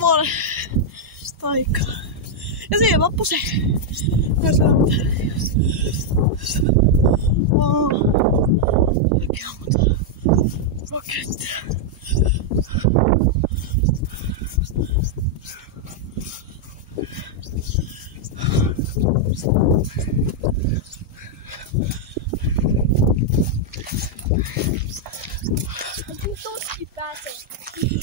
vuoden aikaa. Ja siihen loppui se. Kaikki ammutaan rokettia.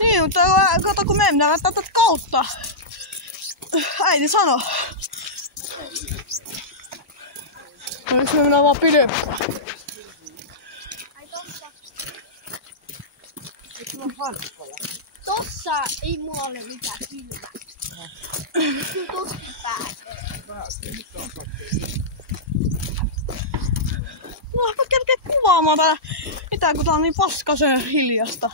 Niin, mutta kato kun mennään laittaa tätä kautta. Äiti sano. Olis me mennään vaan pidempään. Ai tossa. Tossa ei mulla ole mitään silmää. Kyllä toskin pääsee. Mä kerkeen kuvaamaan täällä. Mitä kun tää on niin paskasen hiljasta.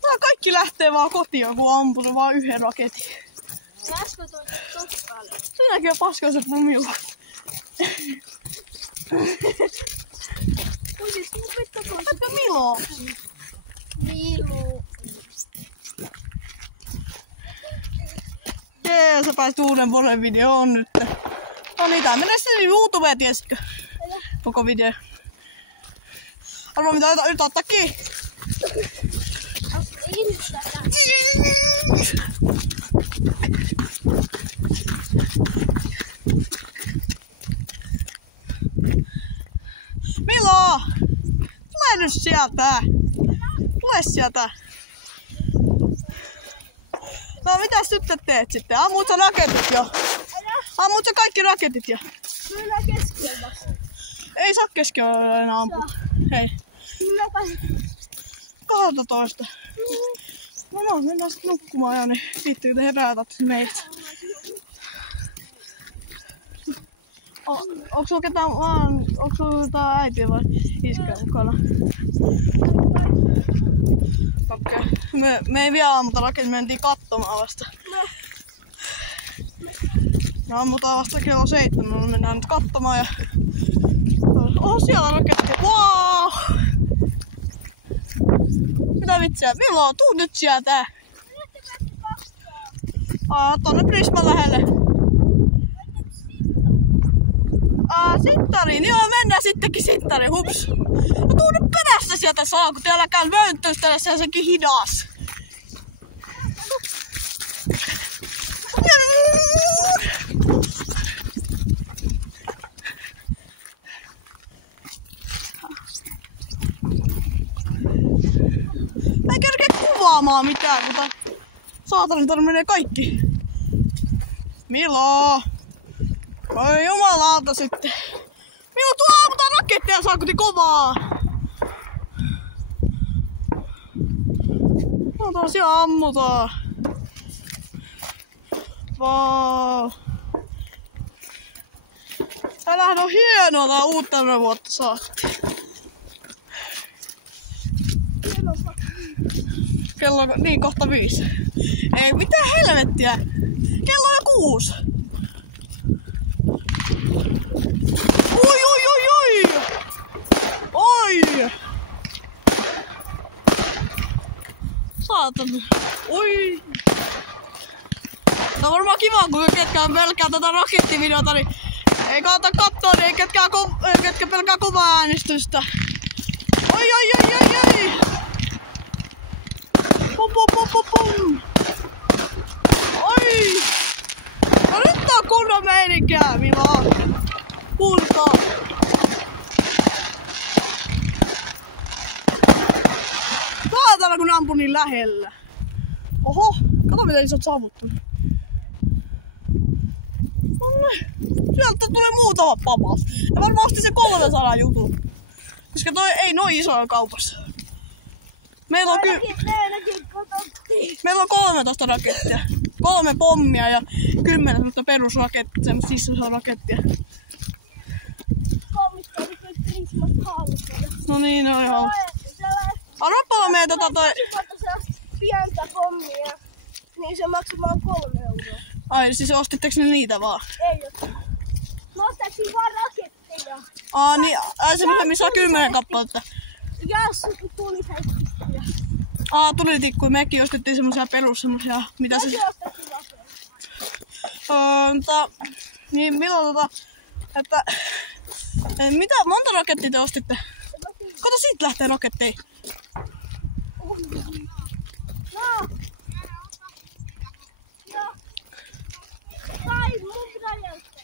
Tää kaikki lähtee vaan kotiin, kun ampuu vaan yhden raketin. Pääskö tossa paljon? Siinäkin on paskaset mumilla. Oi siis mun pitää tossa. Lätkö Milo? Milu. Jee, sä pääsit uuden vuoden videoon nyt. No niin, tää menee sitten YouTubeen, tiesitkö? Koko video. Arvoa mitä yritää ottaa kiinni. Milo! Tule nyt sieltä! Tule sieltä! No mitäs nyt teet sitten? Ammut sä raketit jo? Ammut sä kaikki raketit jo? Kyllä keskellä. Ei saa keskellä enää ampua. Hei. Kyllä pääsit. 12. No, mennään sitten nukkumaan jo, niin viittikö te herätät meitä? Onko sulla ketään vaan, onko sulla jotain äitiä vai iskeä mukana? Okei. Me ei vielä ammuta raketit, me mentiin katsomaan vasta. Me ammutaan vasta kello 7, me mennään nyt katsomaan ja... siellä on raketti. Wow! Mitä vitsiä? Milo, tuu nyt sieltä! Tonne Prisman lähelle. Sittariin, joo mennään sittenkin sittariin, hups. No tuu nyt perässä sieltä saa, kun täällä käy vönttöstellä senkin hidas. Mä en kerkeä kuvaamaan mitään, mutta saatanan tänne menee kaikki. Milo! Oi jumalauta sitten. Milo, tuo ammutaan raketteja saakuti kovaa! No tosiaan ammutaan. Vau. Täällähän on hienoa tää uutta vuotta saatti. Kello on niin kohta 5. Ei mitään helvettiä. Kello on 6. Oi oi oi oi. Oi. Saatana. Oi. Tää on varmaan kiva, kun ketkään pelkää tätä rakettivideota, niin ei kannata kattoo, niin ketkä pelkää kovaa äänestystä. Oi oi oi oi oi. Pum pum pum pum pum. Oi. No nyt on kunnon meininkiä, Milo. Kunto. Saatana kun ampui niin lähellä. Oho, kato miten sä oot saavuttanut. Sieltä tulee muutama papas. Ja varmaan osti se 300 jutun. Koska toi ei noin isoa kaupassa. Meillä on meillä on 13 rakettia. 3 pommia ja 10 semmoista perusrakettia, semmoista sissarakettia. No niin, no joo. Arvappala meitä toi... pientä pommia, niin se maksoi vaan 3 €. Ai, siis ostitteko ne niitä vaan? Ei ole. Mä ostettiin vaan raketteja. Niin, ai se missä on 10 kappaletta. Ja tuli 7. Tulitikkui. Mekin ostettiin semmosia semmosia, mitä se... Niin milloin että... Mitä, monta rokettia te ostitte? Kato, siitä lähtee roketteja. Joo. Vai, mun pitää jäyttää.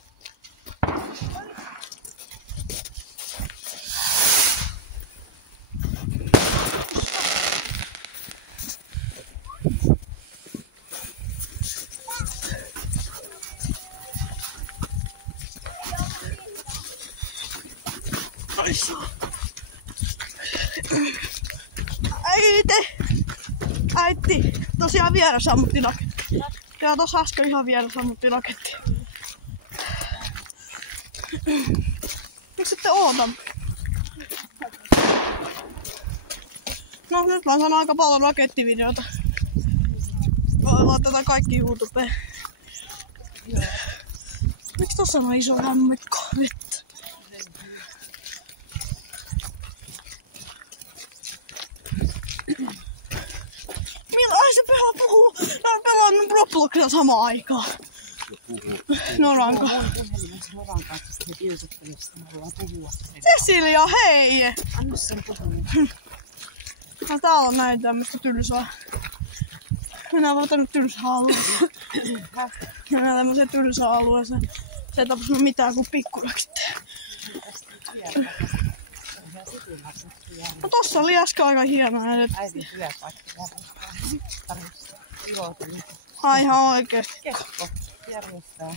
Äiti, tosiaan vieressä ammuttiin raketti. Ja tossa äsken ihan vieressä ammuttiin raketti. Miksi ette oota? No nyt mä saan aika paljon rakettivideota. Laitetaan kaikki YouTubeen. Miksi tossa on iso lammikko vettä? Ai se puhuu! Mä oon pelannut Robloxia samaan aikaan. Noranka. Cecilia, hei! Anna sen puhua. No täällä on näin tämmöstä tylsää. Mennään vaan tänne tylsää alueeseen. Mennään tämmöiseen tylsää alueeseen. Se ei tapahtunut mitään kuin pikkuraksi. No tossa oli äsken aika hienoa. Äidin työpaikka. Ai ihan oikeesti. Kekko järjestää.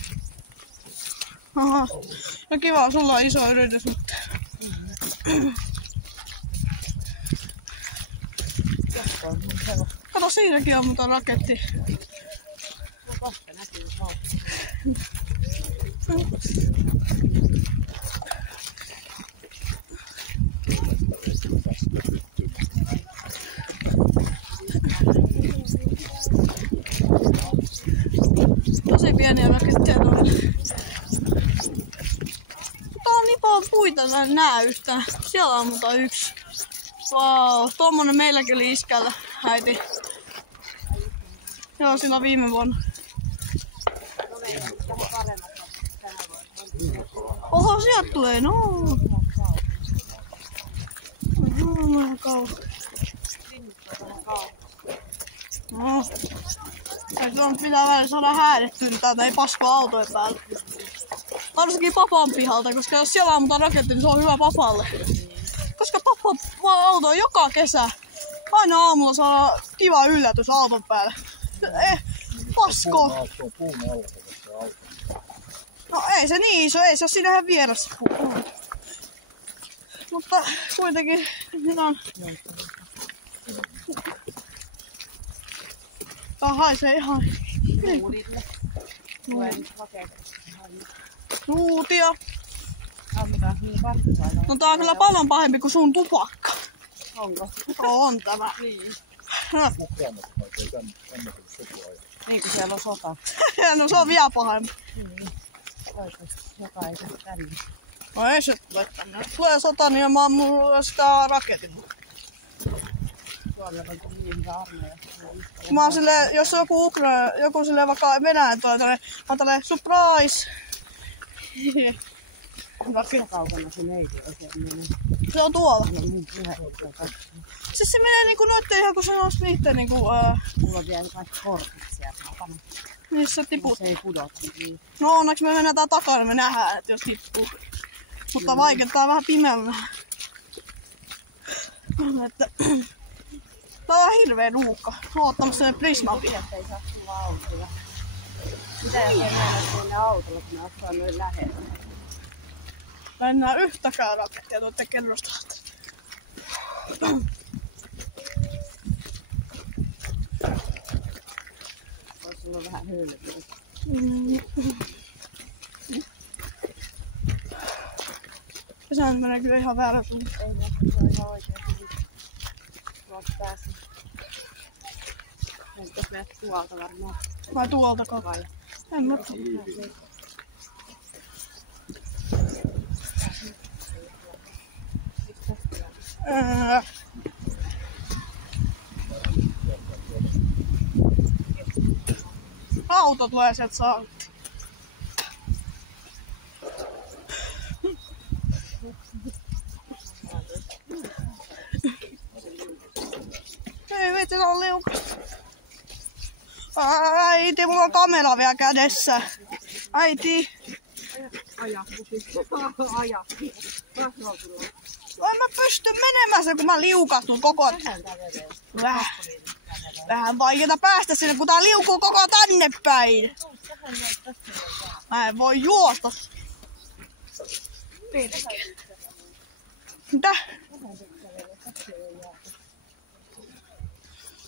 Aha. No kiva, sulla on iso yritys, mutta... Kato, siinäkin on mutta raketti. Kohta näkyy vauhti. Tosi pieniä raketteja tuolla. Tää on niin paljon puita, mä en näe yhtään. Siellä on mutta yksi. Vau, tommonen meilläkin oli iskällä, äiti. Joo, silloin viime vuonna. Oho, sieltä tulee, no. Oho, kauan. No. Nyt pitää välillä saada häädettyä täältä, ei paskoa autojen päälle. Varsinkin papan pihalta, koska jos siellä ammutaan raketti, niin se on hyvä papalle. Koska pappa vaan auto joka kesä. Aina aamulla saa kiva yllätys auton päälle. Pasko! No ei se niin iso, ei se ole siinähän vieressä. Mutta kuitenkin nyt on... Tää haisee ihan... Nuutia. No tää on kyllä paljon pahempi kuin sun tupakka. Onko? On tämä. Niin. Niin kuin siellä on sota. No se on vielä pahempi. Niin. Oikeesti jokaisen tänne. No ei se tule tänne. Jos tulee sota, niin mä ammun sitä raketin. Suomella on niin hyvä armeija. Mä oon silleen, jos joku silleen vaikka Venäjän toi, mä oon tälleen surprise! Kuinka kaukana se neiti oikein menee? Se on tuolla. Mulla on mun puheenjohtaja kanssa. Siis se menee niinku noitten ihan kun se nousi niitten niinku... Mulla on vielä kaikki kortit sieltä mukana. Missä tiput. Se ei pudota niin. No onneksi me mennään tää takana, niin me nähdään, että jos tippuu. Mutta vaikeuttaa vähän pimeällä. Että... Tää on hirveen ruuhka. Mä oon ottamassa sen prisman. Ei saa tulla autolla. Mitä jos ei mennä tuonne autolla, kun ne asuu noin lähellä? Mä en näe yhtäkään rakettia tuotte kerrosta. Voisi olla vähän hölmöä. Sehän menee kyllä ihan väärä suuntaan. Ei näe, se on ihan oikein. Tuolta pääsin. Entäs menet tuolta varmaan? Vai tuolta kautta? En mä auto tulee sieltä saa. Ei vitsi, se on liukasta. Äiti, mulla on kamera vielä kädessä. Äiti. Aja. En mä pysty menemään sen, kun mä liukastun koko ajan. Vähän vaikeeta päästä sinne, kun tää liukuu koko ajan tänne päin. Mä en voi juosta. Mitä?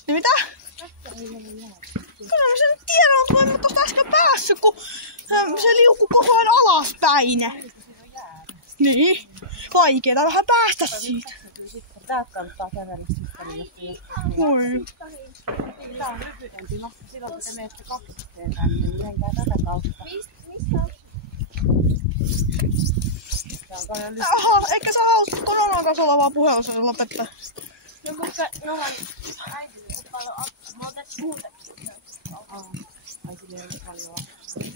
Niin mitä? Kyllä mä sen tiedän, mutta en mä tosta äsken päässyt, kun se liukuu koko ajan alaspäin. Niin. Vaikeeta vähän päästä siitä. Täältä kannattaa kävellä sitten. Voi. Tää on lyhyempi matka. Silloin kun te menette 2 tänne, niin menkää tätä kautta. Aha, eikä sä hauska koronan kanssa olevaa puhelussa lopettaa. No mutta nohan äitille on paljon apua. Mä otan muutenkin. Äitille ei ole paljon apua.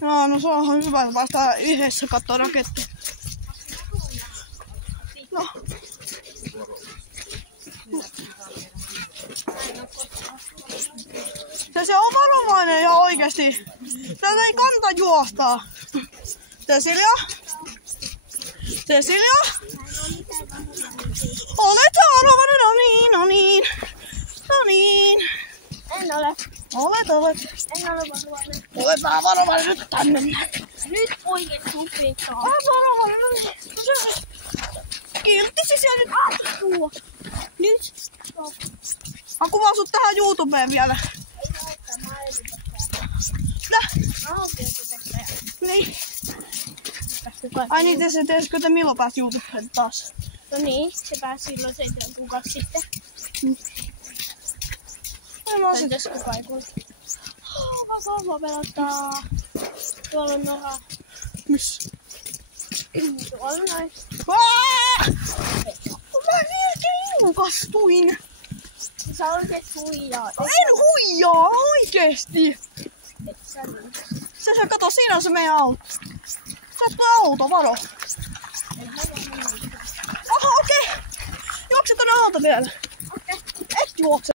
Joo, no se on hyvä, että päästään yhdessä kattoo rakettia. No. Se on varovainen ihan oikeesti. Täältä ei kanta juosta. Cecilia? Cecilia? Olet varovainen, no niin. En ole. Olet. En ole varovainen. Olet vähän varovainen nyt tänne. Nyt oikein supittaa. Vähän varovainen. Kilttisi siellä nyt. Nyt. Mä kuvaan sut tähän YouTubeen vielä. Ei haittaa, mä oon edupettaja. Mitä? Mä oon edupettaja. Niin. Ai niin, tiesikö te milloin pääsi YouTubeen taas? No niin, se pääsi silloin 7 kuukautta sitten. Ei mä oon Tässä paikoilla. Mä kauan pelottaa. Tuolla on noha. Missä? Tuolla noin. Mä melkein ilkastuin. Sä oikeet huijaa. En huijaa, oikeesti. Et sä niin. Se kato, siinä on se meidän auto. Sä oot auto, varo. Oho, okei. Juokse tonne auto vielä. Okei. Et juokse.